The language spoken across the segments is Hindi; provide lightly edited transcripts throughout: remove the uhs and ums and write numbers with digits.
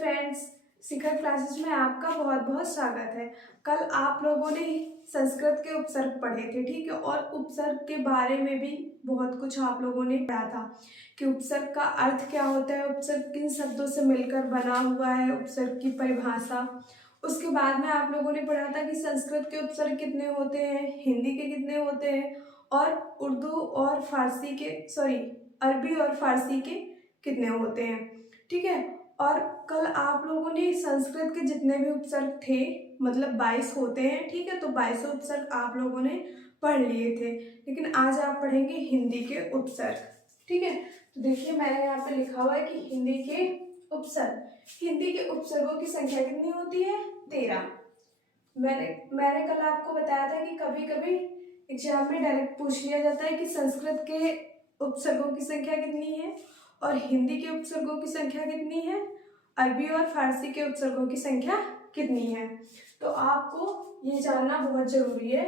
फ्रेंड्स, शिखर क्लासेस में आपका बहुत बहुत स्वागत है। कल आप लोगों ने संस्कृत के उपसर्ग पढ़े थे, ठीक है। और उपसर्ग के बारे में भी बहुत कुछ आप लोगों ने पढ़ा था कि उपसर्ग का अर्थ क्या होता है, उपसर्ग किन शब्दों से मिलकर बना हुआ है, उपसर्ग की परिभाषा। उसके बाद में आप लोगों ने पढ़ा था कि संस्कृत के उपसर्ग कितने होते हैं, हिंदी के कितने होते हैं, और उर्दू और फारसी के अरबी और फारसी के कितने होते हैं, ठीक है। और कल आप लोगों ने संस्कृत के जितने भी उपसर्ग थे, मतलब 22 होते हैं, ठीक है, तो 22 उपसर्ग आप लोगों ने पढ़ लिए थे। लेकिन आज आप पढ़ेंगे हिंदी के उपसर्ग, ठीक है। तो देखिए मैंने यहाँ पे लिखा हुआ है कि हिंदी के उपसर्गों की संख्या कितनी होती है, 13। मैंने कल आपको बताया था कि कभी कभी एग्जाम में डायरेक्ट पूछ लिया जाता है कि संस्कृत के उपसर्गों की संख्या कितनी है और हिंदी के उपसर्गों की संख्या कितनी है, अरबी और फारसी के उपसर्गों की संख्या कितनी है। तो आपको ये जानना बहुत जरूरी है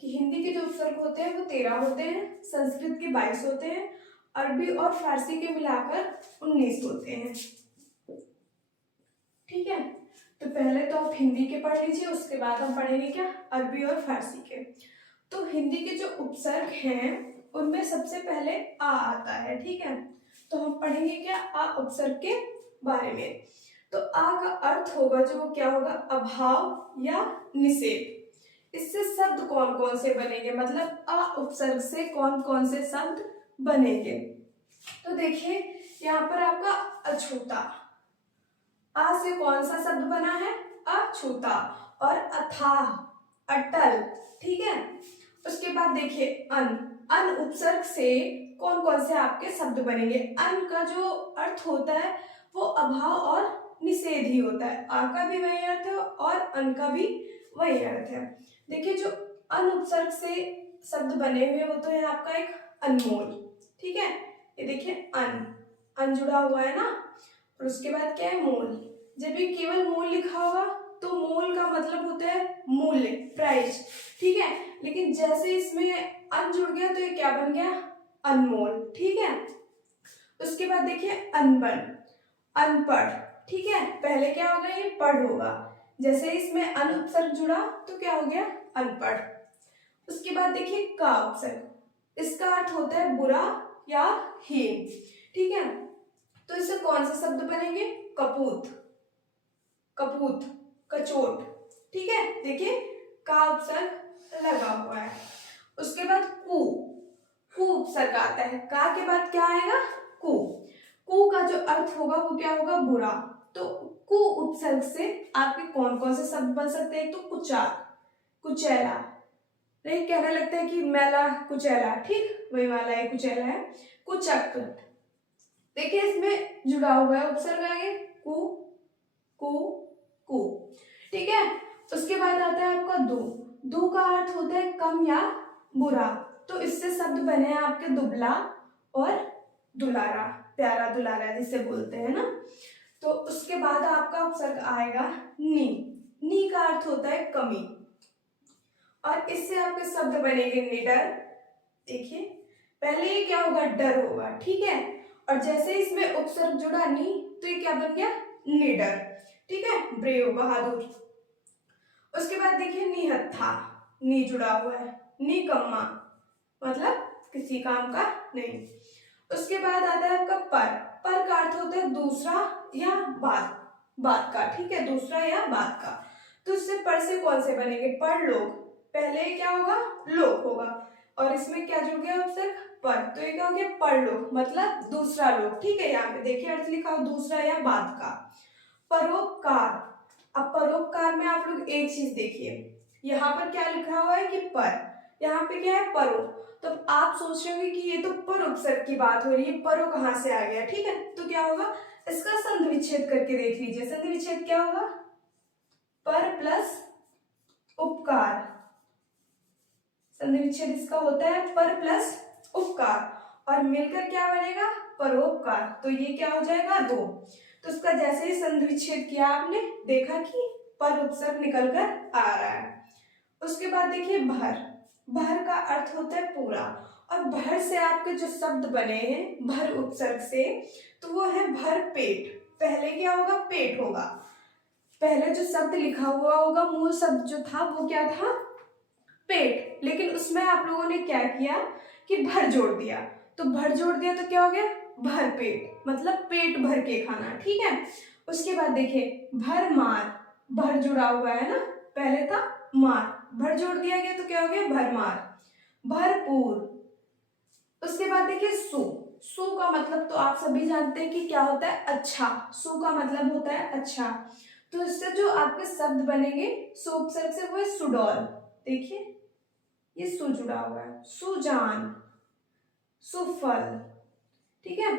कि हिंदी के जो उपसर्ग होते हैं वो 13 होते हैं, संस्कृत के 22 होते हैं, अरबी और फारसी के मिलाकर 19 होते हैं, ठीक है। तो पहले तो आप हिंदी के पढ़ लीजिए, उसके बाद हम पढ़ेंगे क्या, अरबी और फारसी के। तो हिंदी के जो उपसर्ग हैं उनमें सबसे पहले आ आता है, ठीक है। तो हम पढ़ेंगे क्या, आ उपसर्ग के बारे में। तो आ का अर्थ होगा जो वो क्या होगा, अभाव या निषेध। इससे शब्द कौन कौन से बनेंगे, मतलब आ उपसर्ग से कौन कौन से शब्द बनेंगे। तो देखिए यहाँ पर आपका अछूता, आ से कौन सा शब्द बना है, अछूता। और अथाह, अटल, ठीक है। उसके बाद देखिए अन उपसर्ग से कौन कौन से आपके शब्द बनेंगे। अन का जो अर्थ होता है वो अभाव और निषेध ही होता है। आ का भी वही अर्थ है और अन का भी वही अर्थ है। देखिए जो अन उपसर्ग से शब्द बने हुए वो तो है आपका एक अनमोल, ठीक है। ये देखिए अन जुड़ा हुआ है ना, और उसके बाद क्या है, मोल। जब भी केवल मोल लिखा होगा तो मोल का मतलब होता है मूल्य, प्राइस, ठीक है। लेकिन जैसे इसमें अन जुड़ गया तो ये क्या बन गया, अनमोल, ठीक है। उसके बाद देखिए अनबन, अनपढ़, ठीक है। पहले क्या होगा, ये पढ़ होगा, जैसे इसमें अन उपसर्ग जुड़ा तो क्या हो गया, अनपढ़। उसके बाद देखिए का उपसर्ग, इसका अर्थ होता है बुरा या हीन, ठीक है। तो इससे कौन से शब्द बनेंगे, कपूत, कपूत, कचोट, ठीक है। देखिए का उपसर्ग लगा हुआ है। उसके बाद कु उपसर्ग आता है, का के बाद क्या आएगा, कु का जो अर्थ होगा वो क्या होगा, बुरा। तो कु उपसर्ग से आपके कौन कौन से शब्द बन सकते हैं, तो कुचाल, कुचैला, नहीं कहने लगता है कि मैला कुचैला, ठीक वही वाला है, कुचैला है। कुचक, देखिए इसमें जुड़ा हुआ है उपसर्ग आगे, कु, ठीक है। उसके बाद आता है आपका दू का अर्थ होता है कम या बुरा। तो इससे शब्द बने हैं आपके दुबला और दुलारा, प्यारा दुलारा जिसे बोलते हैं ना। तो उसके बाद आपका उपसर्ग आएगा नी का अर्थ होता है कमी, और इससे आपके शब्द बनेंगे निडर। देखिए पहले ये क्या होगा, डर होगा, ठीक है। और जैसे इसमें उपसर्ग जुड़ा नी तो ये क्या बन गया, निडर, ठीक है, ब्रेव, बहादुर। उसके बाद देखिए निहत्था, नी जुड़ा हुआ है, निकम्मा, मतलब किसी काम का नहीं। उसके बाद आता है आपका पर का अर्थ होता है दूसरा या बात का, ठीक है, दूसरा या बात का। तो इससे पर से कौन से बनेंगे, पर लोग, पहले क्या होगा, लोग होगा, और इसमें क्या जुड़ गया उपसर्ग, पर, तो ये क्या हो गया, पर लोग, मतलब दूसरा लोग, ठीक है। यहाँ पे देखिए अर्थ लिखा हो दूसरा या बात का। परोपकार, अब परोपकार में आप लोग एक चीज देखिए, यहाँ पर क्या लिखा हुआ है कि पर, यहाँ पे क्या है, परो। तो आप सोच रहे होंगे कि ये तो पर उपसर्ग की बात हो रही है, परो कहाँ से आ गया, ठीक है। तो क्या होगा, इसका संधि विच्छेद करके देख लीजिए। संधि विच्छेद क्या होगा, पर प्लस उपकार, संधि विच्छेद इसका होता है पर प्लस उपकार, और मिलकर क्या बनेगा, परोपकार। तो ये क्या हो जाएगा, दो। तो उसका जैसे ही संधि विच्छेद किया आपने देखा कि पर उपसर्ग निकल कर आ रहा है। उसके बाद देखिए भर का अर्थ होता है पूरा, और भर से आपके जो शब्द बने हैं भर उपसर्ग से, तो वो है भर पेट, पहले क्या होगा, पेट होगा। पहले जो शब्द लिखा हुआ होगा, मूल शब्द जो था वो क्या था, पेट। लेकिन उसमें आप लोगों ने क्या किया कि भर जोड़ दिया, तो भर जोड़ दिया तो क्या हो गया, भर पेट, मतलब पेट भर के खाना। ठीक है। उसके बाद देखिए भर मार, भर जुड़ा हुआ है ना, पहले था मार, भर जोड़ दिया गया तो क्या हो गया, भर मार। भरपूर। उसके बाद देखिए सु, सु का मतलब तो आप सभी जानते हैं कि क्या होता है, अच्छा। सु का मतलब होता है अच्छा। तो इससे जो आपके शब्द बनेंगे सु उपसर्ग से, वो है सुडौल। देखिए ये सु जुड़ा हुआ है, सुजान, सुफल। ठीक है।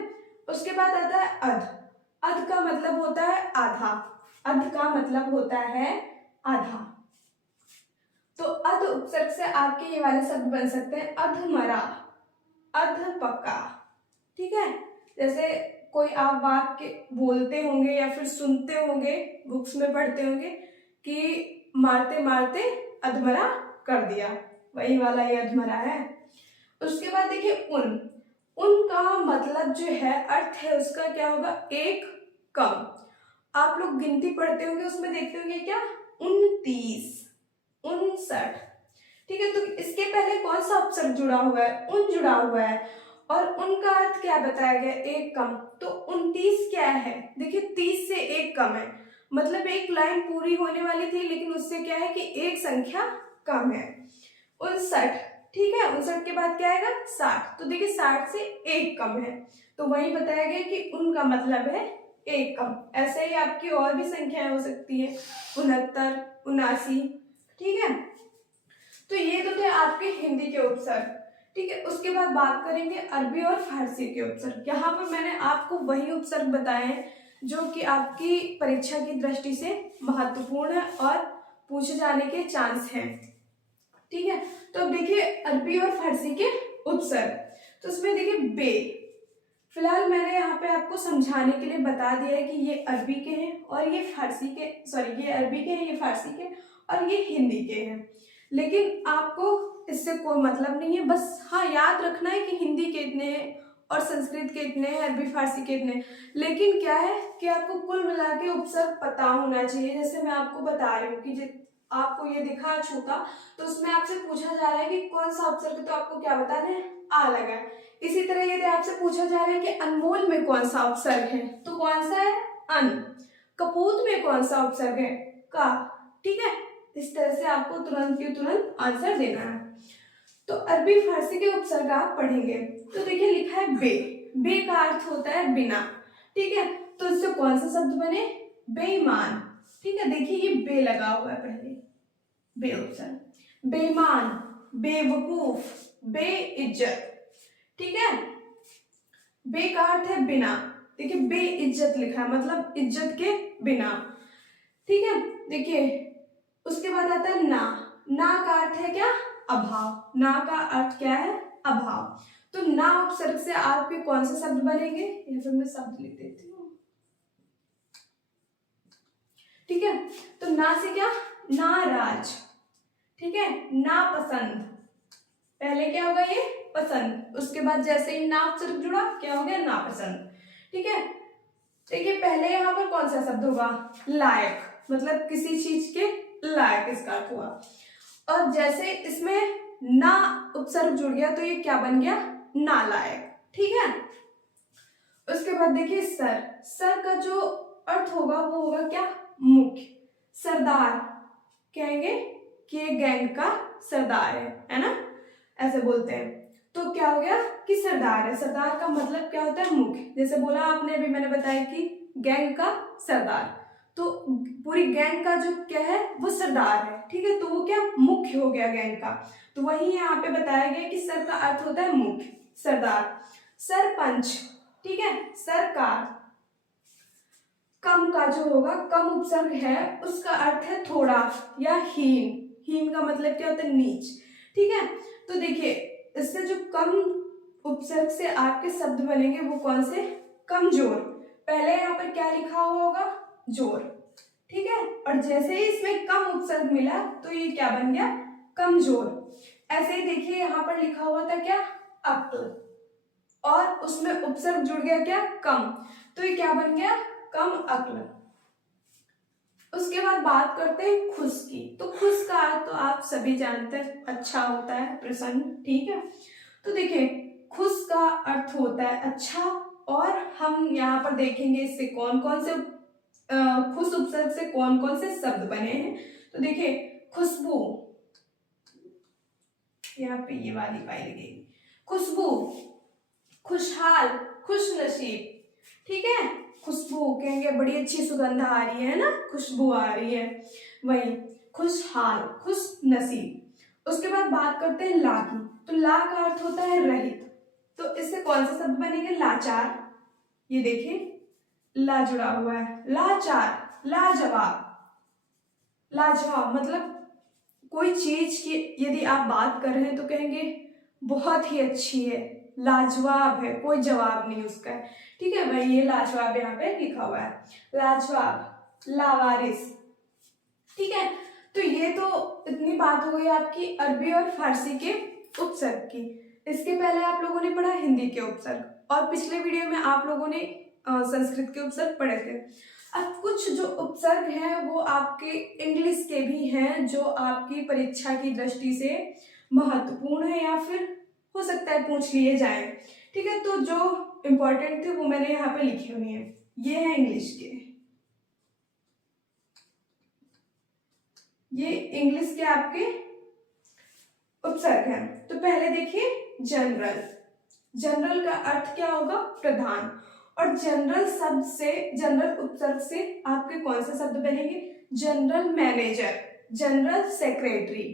उसके बाद आता है अध। अध का मतलब होता है आधा, अध का मतलब होता है आधा। तो अध उपसर्ग से आपके ये वाले शब्द बन सकते हैं, अधमरा, अधपका। ठीक है। जैसे कोई आप वाक्य बोलते होंगे या फिर सुनते होंगे, बुक्स में पढ़ते होंगे कि मारते मारते अधमरा कर दिया, वही वाला ये अधमरा है। उसके बाद देखिए उन, उनका मतलब जो है, अर्थ है उसका क्या होगा, एक कम। आप लोग गिनती पढ़ते होंगे, उसमें देखते होंगे क्या, 29, 59। ठीक है। तो इसके पहले कौन सा उपसर्ग जुड़ा हुआ है, उन जुड़ा हुआ है, और उनका अर्थ क्या बताया गया, एक कम। तो 29 क्या है, देखिए 30 से एक कम है, मतलब एक लाइन पूरी होने वाली थी, लेकिन उससे क्या है कि एक संख्या कम है। 59। ठीक है। 59 के बाद क्या आएगा, 60। तो देखिए 60 से एक कम है, तो वही बताया गया कि उनका मतलब है एक कम। ऐसे ही आपकी और भी संख्याएं हो सकती है, 69, 79। ठीक है। तो ये तो थे आपके हिंदी के उपसर्ग। ठीक है। उसके बाद बात करेंगे अरबी और फारसी के उपसर्ग। यहाँ पर मैंने आपको वही उपसर्ग बताए हैं जो कि आपकी परीक्षा की दृष्टि से महत्वपूर्ण है और पूछे जाने के चांस हैं। ठीक है। तो अब देखिए अरबी और फारसी के उपसर्ग। तो उसमें देखिए बे, फिलहाल मैंने यहाँ पे आपको समझाने के लिए बता दिया है कि ये अरबी के हैं और ये फारसी के, सॉरी ये अरबी के हैं, ये फारसी के और ये हिंदी के हैं। लेकिन आपको इससे कोई मतलब नहीं है, बस हाँ याद रखना है कि हिंदी के इतने हैं और संस्कृत के इतने हैं, अरबी फारसी के इतने हैं। लेकिन क्या है कि आपको कुल मिला के उपसर्ग पता होना चाहिए। जैसे मैं आपको बता रही हूँ कि आपको ये दिखा छूता, तो उसमें आपसे पूछा जा रहा है कि कौन सा उपसर्ग, तो आपको क्या बताना है, आ लगा है। इसी तरह यदि आपसे पूछा जा रहा है कि अनमोल में कौन सा उपसर्ग है, तो कौन सा है, अन। कपूत में कौन सा उपसर्ग है, का। ठीक है। इस तरह से आपको तुरंत के तुरंत आंसर देना है। तो अरबी फारसी के उपसर्ग आप पढ़ेंगे तो देखिए लिखा है बे, बे का अर्थ होता है बिना। ठीक है। तो इससे कौन सा शब्द बने, बेईमान। ठीक है। देखिए ये बे लगा हुआ है पहले, बे उपसर्ग। बेईमान, बेवकूफ, बेइज्जत। ठीक है। बे का अर्थ है बिना, देखिए बेइज्जत लिखा है, मतलब इज्जत के बिना। ठीक है। देखिए उसके बाद आता है ना, ना का अर्थ है क्या, अभाव। ना का अर्थ क्या है, अभाव। तो ना उपसर्ग से आपके कौन से शब्द बनेंगे, या फिर मैं शब्द लिख देती हूँ। ठीक है। तो ना से क्या, नाराज। ठीक है। नापसंद, पहले क्या होगा ये पसंद, उसके बाद जैसे ही ना उपसर्ग जुड़ा क्या हो गया, नापसंद। ठीक है। देखिए पहले यहाँ पर कौन सा शब्द होगा, लायक, मतलब किसी चीज के लायक इसका अर्थ हुआ। और जैसे इसमें ना उपसर्ग जुड़ गया तो ये क्या बन गया, नालायक। ठीक है। उसके बाद देखिए सर, सर का जो अर्थ होगा वो होगा क्या, मुख्य। सरदार, कहेंगे कि ये गैंग का सरदार है ना, ऐसे बोलते हैं। तो क्या हो गया कि सरदार है, सरदार का मतलब क्या होता है, मुख्य। जैसे बोला आपने अभी, मैंने बताया कि गैंग का सरदार, तो पूरी गैंग का जो क्या है वो सरदार है। ठीक है। तो वो क्या, मुख्य हो गया गैंग का। तो वही यहाँ पे बताया गया कि सर का अर्थ होता है मुख्य, सरदार। सरपंच, ठीक है, सरकार। कम का जो होगा, कम उपसर्ग है, उसका अर्थ है थोड़ा या हीन। हीन का मतलब क्या होता है, नीच। ठीक है। तो देखिए इससे जो कम उपसर्ग से आपके शब्द बनेंगे वो कौन से, कमजोर। पहले यहाँ पर क्या लिखा हुआ होगा, जोर। ठीक है। और जैसे ही इसमें कम उपसर्ग मिला तो ये क्या बन गया, कमजोर। ऐसे ही देखिए यहाँ पर लिखा हुआ था क्या, अक्ल, और उसमें उपसर्ग जुड़ गया क्या, कम, तो ये क्या बन गया, कम अक्ल। उसके बाद बात करते हैं खुश की। तो खुश का अर्थ तो आप सभी जानते हैं, अच्छा होता है, प्रसन्न, ठीक है। तो देखिए खुश का अर्थ होता है अच्छा, और हम यहाँ पर देखेंगे इससे कौन कौन से खुश उपसर्ग से कौन कौन से शब्द बने हैं। तो देखिए खुशबू, यहाँ पे ये वाली पाई लगेगी, खुशबू, खुशहाल, खुशनसीब, ठीक है। खुशबू कहेंगे बड़ी अच्छी सुगंध आ रही है ना, खुशबू आ रही है, वही खुशहाल, खुशनसीब। उसके बाद बात करते हैं ला की। तो ला का अर्थ होता है रहित। तो इससे कौन सा शब्द बनेंगे, लाचार, ये देखिए ला जुड़ा हुआ है, लाचार, लाजवाब। लाजवाब मतलब कोई चीज की यदि आप बात कर रहे हैं तो कहेंगे बहुत ही अच्छी है, लाजवाब है, कोई जवाब नहीं उसका है, ठीक है भाई। ये लाजवाब यहाँ पे लिखा हुआ है, लाजवाब, लावारिस, ठीक है। तो ये तो इतनी बात हो गई आपकी अरबी और फारसी के उपसर्ग की। इसके पहले आप लोगों ने पढ़ा हिंदी के उपसर्ग, और पिछले वीडियो में आप लोगों ने संस्कृत के उपसर्ग पढ़े थे। अब कुछ जो उपसर्ग हैं वो आपके इंग्लिश के भी हैं, जो आपकी परीक्षा की दृष्टि से महत्वपूर्ण है, या फिर हो सकता है पूछ लिए जाए, ठीक है। तो जो इम्पोर्टेंट थे वो मैंने यहाँ पे लिखे हुए हैं, ये है इंग्लिश के, ये इंग्लिश के आपके उपसर्ग हैं। तो पहले देखिए जनरल। जनरल का अर्थ क्या होगा, प्रधान। और जनरल शब्द से, जनरल उपसर्ग से आपके कौन से शब्द बनेंगे, जनरल मैनेजर, जनरल सेक्रेटरी।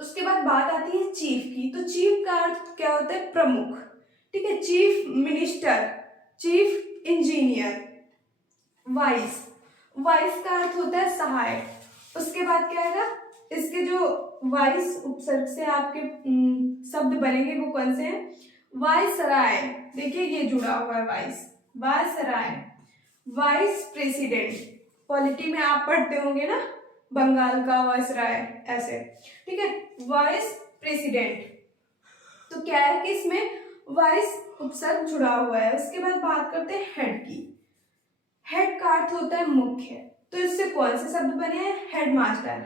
उसके बाद बात आती है चीफ की। तो चीफ का अर्थ क्या होता है, प्रमुख, ठीक है। Chief minister, chief engineer. Vice, vice का अर्थ होता है सहायक। उसके बाद क्या आएगा, इसके जो वाइस उपसर्ग से आपके शब्द बनेंगे वो कौन से हैं, वाइसराय, देखिए ये जुड़ा हुआ है vice, viceroy, vice president, polity में आप पढ़ते होंगे ना, बंगाल का वाइसराय ऐसे, ठीक है, वाइस प्रेसिडेंट। तो क्या है कि इसमें वाइस उपसर्ग जुड़ा हुआ है। उसके बाद बात करते हैं हेड की। हेड का अर्थ होता है मुख्य। तो इससे कौन से शब्द बने हैं, हेडमास्टर।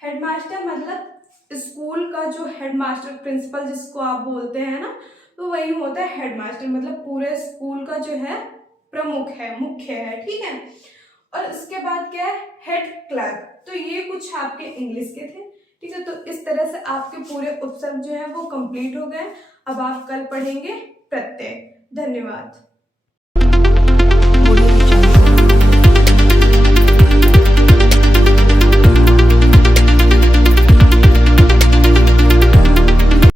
हेडमास्टर मतलब स्कूल का जो हेडमास्टर, प्रिंसिपल जिसको आप बोलते हैं ना, तो वही होता है हेडमास्टर, मतलब पूरे स्कूल का जो है प्रमुख है, मुख्य है, ठीक है। और इसके बाद क्या है, हेड क्लर्क। तो ये कुछ आपके इंग्लिश के थे, ठीक है। तो इस तरह से आपके पूरे उपसर्ग जो है वो कंप्लीट हो गए। अब आप कल पढ़ेंगे प्रत्यय। धन्यवाद।